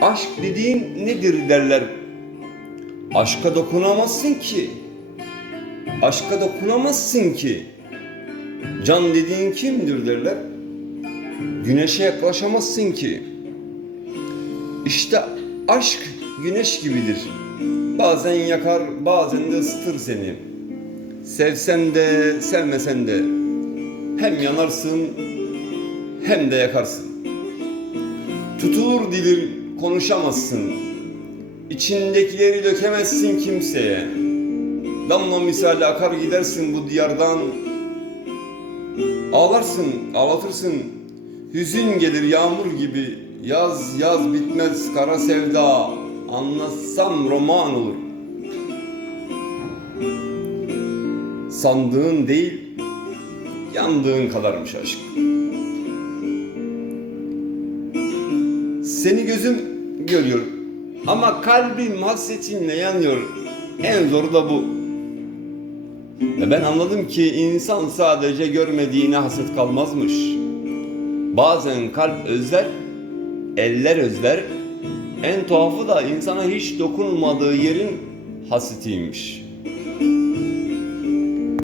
Aşk dediğin nedir derler. Aşka dokunamazsın ki. Aşka dokunamazsın ki. Can dediğin kimdir derler. Güneşe yaklaşamazsın ki. İşte aşk güneş gibidir. Bazen yakar, bazen de ısıtır seni. Sevsen de, sevmesen de hem yanarsın hem de yakarsın. Tutulur dilin, konuşamazsın. İçindekileri dökemezsin kimseye. Damla misali akar gidersin bu diyardan. Ağlarsın, ağlatırsın. Hüzün gelir yağmur gibi. Yaz yaz bitmez kara sevda. Anlatsam roman olur. Sandığın değil, yandığın kadarmış aşk. Seni gözüm görüyor ama kalbim hasretinle yanıyor. En zoru da bu. Ve ben anladım ki insan sadece görmediğine hasret kalmazmış. Bazen kalp özler, eller özler. En tuhafı da insana hiç dokunmadığı yerin hasretiymiş.